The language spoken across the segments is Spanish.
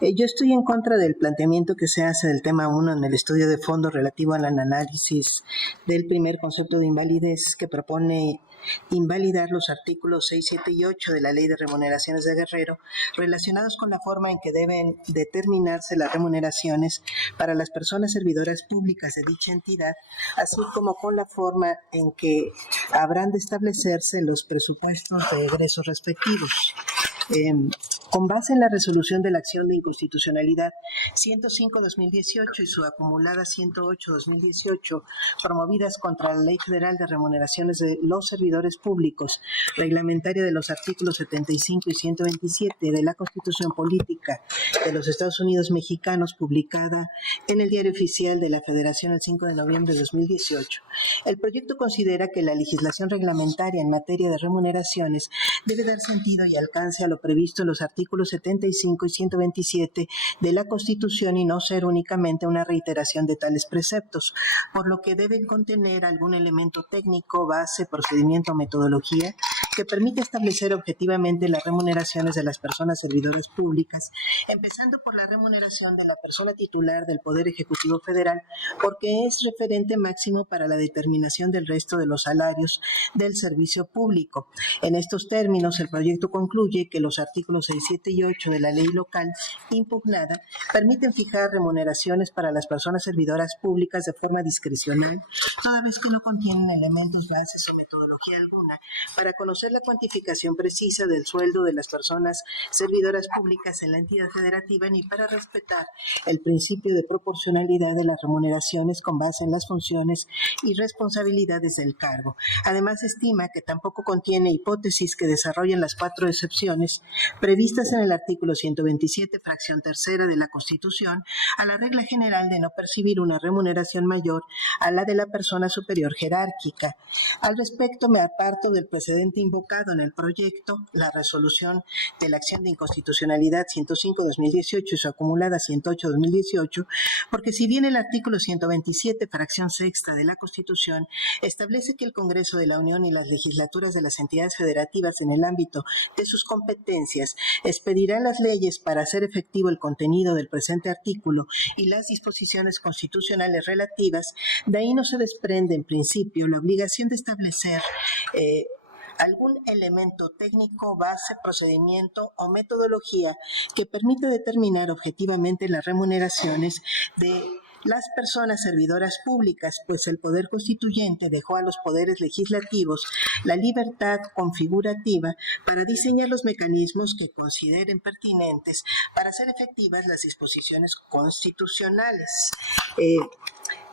Yo estoy en contra del planteamiento que se hace del tema 1 en el estudio de fondo relativo al análisis del primer concepto de invalidez, que propone invalidar los artículos 6, 7 y 8 de la Ley de Remuneraciones de Guerrero, relacionados con la forma en que deben determinarse las remuneraciones para las personas servidoras públicas de dicha entidad, así como con la forma en que habrán de establecerse los presupuestos de egresos respectivos. Con base en la resolución de la acción de inconstitucionalidad 105-2018 y su acumulada 108-2018, promovidas contra la Ley Federal de Remuneraciones de los Servidores Públicos, reglamentaria de los artículos 75 y 127 de la Constitución Política de los Estados Unidos Mexicanos, publicada en el Diario Oficial de la Federación el 5 de noviembre de 2018, el proyecto considera que la legislación reglamentaria en materia de remuneraciones debe dar sentido y alcance a lo previsto en los artículos 75 y 127 de la Constitución y no ser únicamente una reiteración de tales preceptos, por lo que deben contener algún elemento técnico, base, procedimiento o metodología que permita establecer objetivamente las remuneraciones de las personas servidoras públicas, empezando por la remuneración de la persona titular del Poder Ejecutivo Federal, porque es referente máximo para la determinación del resto de los salarios del servicio público. En estos términos, el proyecto concluye que los artículos 6, 7 y 8 de la ley local impugnada permiten fijar remuneraciones para las personas servidoras públicas de forma discrecional, toda vez que no contienen elementos, bases o metodología alguna para conocer la cuantificación precisa del sueldo de las personas servidoras públicas en la entidad federativa, ni para respetar el principio de proporcionalidad de las remuneraciones con base en las funciones y responsabilidades del cargo. Además, estima que tampoco contiene hipótesis que desarrollen las 4 excepciones previstas en el artículo 127, fracción tercera de la Constitución, a la regla general de no percibir una remuneración mayor a la de la persona superior jerárquica. Al respecto, me aparto del precedente invocado en el proyecto, la resolución de la acción de inconstitucionalidad 105-2018 y su acumulada 108-2018, porque si bien el artículo 127, fracción sexta de la Constitución, establece que el Congreso de la Unión y las legislaturas de las entidades federativas en el ámbito de sus competencias expedirán las leyes para hacer efectivo el contenido del presente artículo y las disposiciones constitucionales relativas, de ahí no se desprende en principio la obligación de establecer algún elemento técnico, base, procedimiento o metodología que permita determinar objetivamente las remuneraciones de las personas servidoras públicas, pues el Poder Constituyente dejó a los poderes legislativos la libertad configurativa para diseñar los mecanismos que consideren pertinentes para hacer efectivas las disposiciones constitucionales.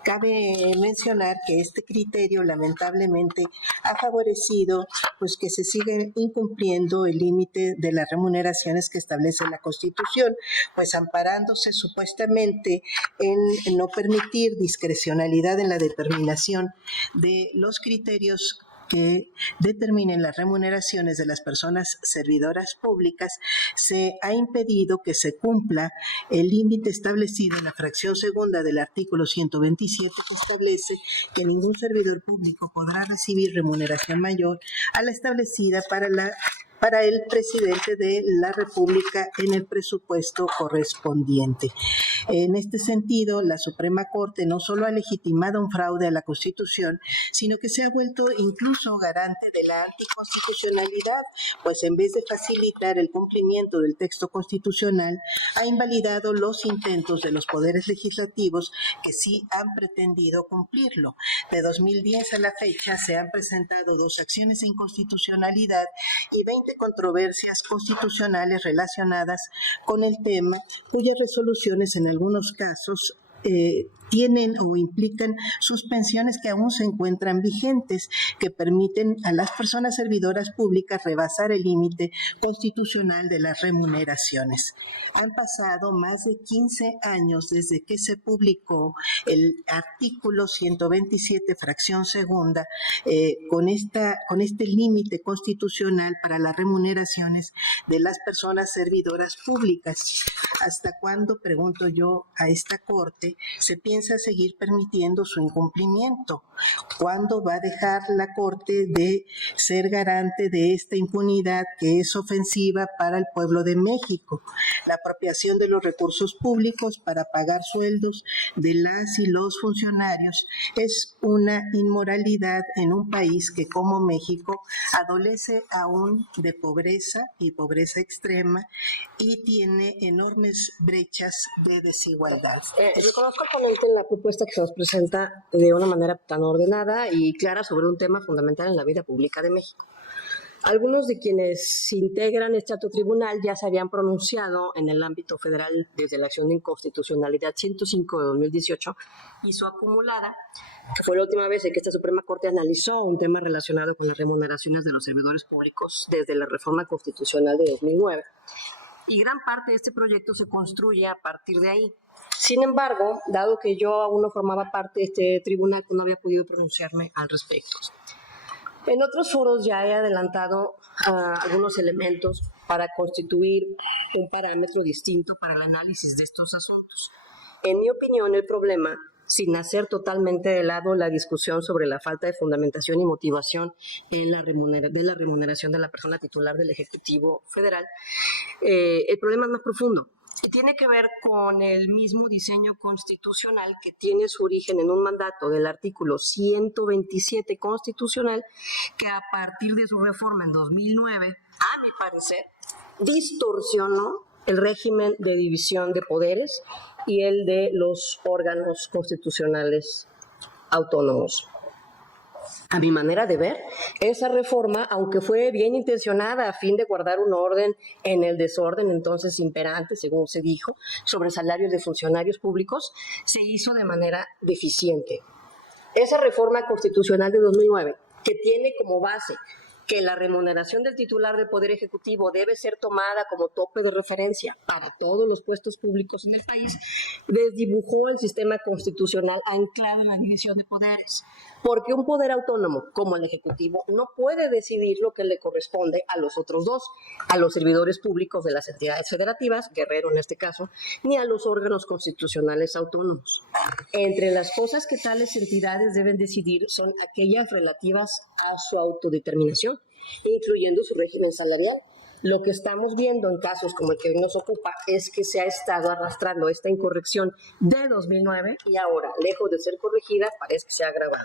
Cabe mencionar que este criterio lamentablemente ha favorecido pues que se siga incumpliendo el límite de las remuneraciones que establece la Constitución, pues amparándose supuestamente en no permitir discrecionalidad en la determinación de los criterios que determinen las remuneraciones de las personas servidoras públicas, se ha impedido que se cumpla el límite establecido en la fracción segunda del artículo 127, que establece que ningún servidor público podrá recibir remuneración mayor a la establecida para el presidente de la República en el presupuesto correspondiente. En este sentido, la Suprema Corte no solo ha legitimado un fraude a la Constitución, sino que se ha vuelto incluso garante de la anticonstitucionalidad, pues en vez de facilitar el cumplimiento del texto constitucional, ha invalidado los intentos de los poderes legislativos que sí han pretendido cumplirlo. De 2010 a la fecha se han presentado 2 acciones de inconstitucionalidad y 20 controversias constitucionales relacionadas con el tema, cuyas resoluciones en algunos casos tienen o implican suspensiones que aún se encuentran vigentes, que permiten a las personas servidoras públicas rebasar el límite constitucional de las remuneraciones. Han pasado más de 15 años desde que se publicó el artículo 127, fracción segunda, con este límite constitucional para las remuneraciones de las personas servidoras públicas. ¿Hasta cuándo, pregunto yo a esta Corte, se piensa seguir permitiendo su incumplimiento? ¿Cuándo va a dejar la Corte de ser garante de esta impunidad que es ofensiva para el pueblo de México? La apropiación de los recursos públicos para pagar sueldos de las y los funcionarios es una inmoralidad en un país que, como México, adolece aún de pobreza y pobreza extrema y tiene enormes brechas de desigualdad. Reconozco al ponente en la propuesta que se nos presenta de una manera tan ordenada y clara sobre un tema fundamental en la vida pública de México. Algunos de quienes integran este alto tribunal ya se habían pronunciado en el ámbito federal desde la acción de inconstitucionalidad 105 de 2018 y su acumulada, que fue la última vez en que esta Suprema Corte analizó un tema relacionado con las remuneraciones de los servidores públicos desde la reforma constitucional de 2009. Y gran parte de este proyecto se construye a partir de ahí. Sin embargo, dado que yo aún no formaba parte de este tribunal, no había podido pronunciarme al respecto. En otros foros ya he adelantado algunos elementos para constituir un parámetro distinto para el análisis de estos asuntos. En mi opinión, el problema, sin hacer totalmente de lado la discusión sobre la falta de fundamentación y motivación en la remuneración de la persona titular del Ejecutivo Federal, el problema es más profundo. Y tiene que ver con el mismo diseño constitucional que tiene su origen en un mandato del artículo 127 constitucional que a partir de su reforma en 2009, a mi parecer, distorsionó el régimen de división de poderes y el de los órganos constitucionales autónomos. A mi manera de ver, esa reforma, aunque fue bien intencionada a fin de guardar un orden en el desorden entonces imperante, según se dijo, sobre salarios de funcionarios públicos, se hizo de manera deficiente. Esa reforma constitucional de 2009, que tiene como base que la remuneración del titular del Poder Ejecutivo debe ser tomada como tope de referencia para todos los puestos públicos en el país, desdibujó el sistema constitucional anclado en la división de poderes. Porque un poder autónomo, como el Ejecutivo, no puede decidir lo que le corresponde a los otros dos, a los servidores públicos de las entidades federativas, Guerrero en este caso, ni a los órganos constitucionales autónomos. Entre las cosas que tales entidades deben decidir son aquellas relativas a su autodeterminación, incluyendo su régimen salarial. Lo que estamos viendo en casos como el que hoy nos ocupa es que se ha estado arrastrando esta incorrección de 2009 y ahora, lejos de ser corregida, parece que se ha agravado.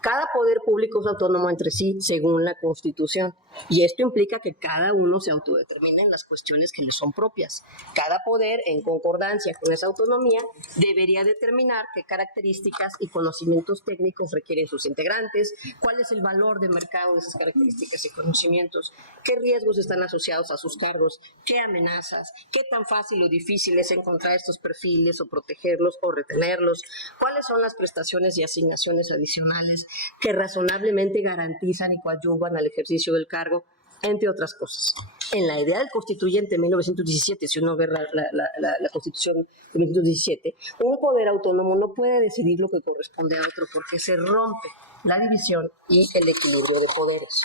Cada poder público es autónomo entre sí según la Constitución y esto implica que cada uno se autodetermina en las cuestiones que le son propias. Cada poder, en concordancia con esa autonomía, debería determinar qué características y conocimientos técnicos requieren sus integrantes, cuál es el valor de mercado de esas características y conocimientos, qué riesgos están asociados a sus cargos, qué amenazas, qué tan fácil o difícil es encontrar estos perfiles o protegerlos o retenerlos, cuáles son las prestaciones y asignaciones adicionales que razonablemente garantizan y coadyuvan al ejercicio del cargo, entre otras cosas. En la idea del constituyente en 1917, si uno ve la Constitución de 1917, un poder autónomo no puede decidir lo que corresponde a otro porque se rompe la división y el equilibrio de poderes.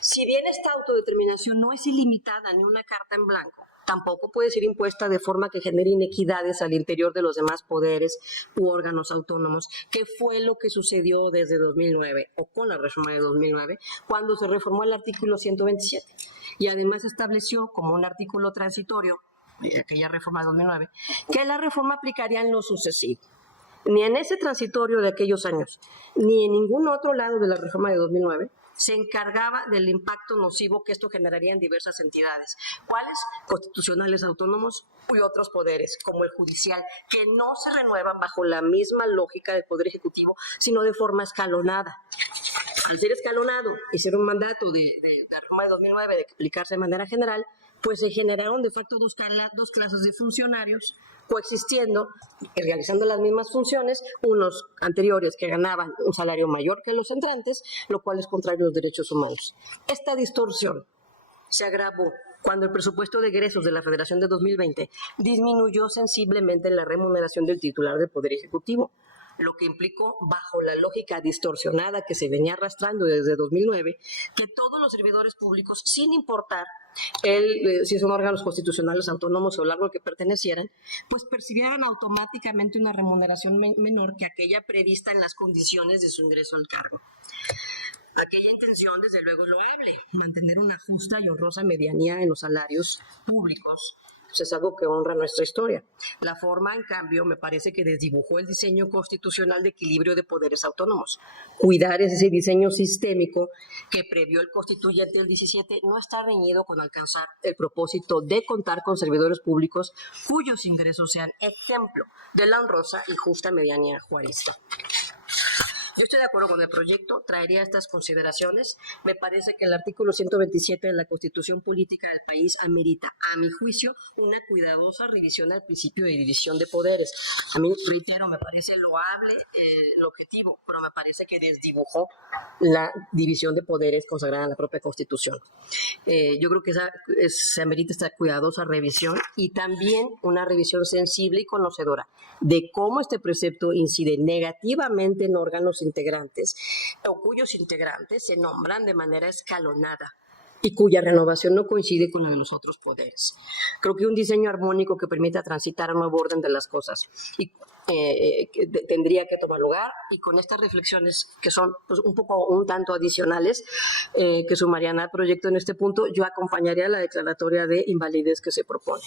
Si bien esta autodeterminación no es ilimitada ni una carta en blanco, tampoco puede ser impuesta de forma que genere inequidades al interior de los demás poderes u órganos autónomos, que fue lo que sucedió desde 2009 o con la reforma de 2009, cuando se reformó el artículo 127 y además estableció como un artículo transitorio de aquella reforma de 2009 que la reforma aplicaría en lo sucesivo. Ni en ese transitorio de aquellos años, ni en ningún otro lado de la reforma de 2009, se encargaba del impacto nocivo que esto generaría en diversas entidades, cuales constitucionales autónomos y otros poderes, como el judicial, que no se renuevan bajo la misma lógica del Poder Ejecutivo, sino de forma escalonada. Al ser escalonado y ser un mandato de la reforma de 2009 de aplicarse de manera general, pues se generaron de facto dos clases de funcionarios coexistiendo y realizando las mismas funciones, unos anteriores que ganaban un salario mayor que los entrantes, lo cual es contrario a los derechos humanos. Esta distorsión se agravó cuando el presupuesto de egresos de la Federación de 2020 disminuyó sensiblemente la remuneración del titular del Poder Ejecutivo, lo que implicó, bajo la lógica distorsionada que se venía arrastrando desde 2009, que todos los servidores públicos, sin importar si son órganos constitucionales autónomos o largo al que pertenecieran, pues percibieran automáticamente una remuneración menor que aquella prevista en las condiciones de su ingreso al cargo. Aquella intención, desde luego, es loable. Mantener una justa y honrosa medianía en los salarios públicos pues es algo que honra nuestra historia. La forma, en cambio, me parece que desdibujó el diseño constitucional de equilibrio de poderes autónomos. Cuidar ese diseño sistémico que previó el constituyente del 17 no está reñido con alcanzar el propósito de contar con servidores públicos cuyos ingresos sean ejemplo de la honrosa y justa medianía juarista. Yo estoy de acuerdo con el proyecto, traería estas consideraciones. Me parece que el artículo 127 de la Constitución Política del país amerita, a mi juicio, una cuidadosa revisión al principio de división de poderes. A mí, reitero, me parece loable el objetivo, pero me parece que desdibujó la división de poderes consagrada en la propia Constitución. Yo creo que se amerita esta cuidadosa revisión y también una revisión sensible y conocedora de cómo este precepto incide negativamente en órganos integrantes o cuyos integrantes se nombran de manera escalonada y cuya renovación no coincide con la de los otros poderes. Creo que un diseño armónico que permita transitar a un nuevo orden de las cosas tendría que tomar lugar, y con estas reflexiones que son pues, un tanto adicionales que sumarían al proyecto en este punto, yo acompañaría la declaratoria de invalidez que se propone.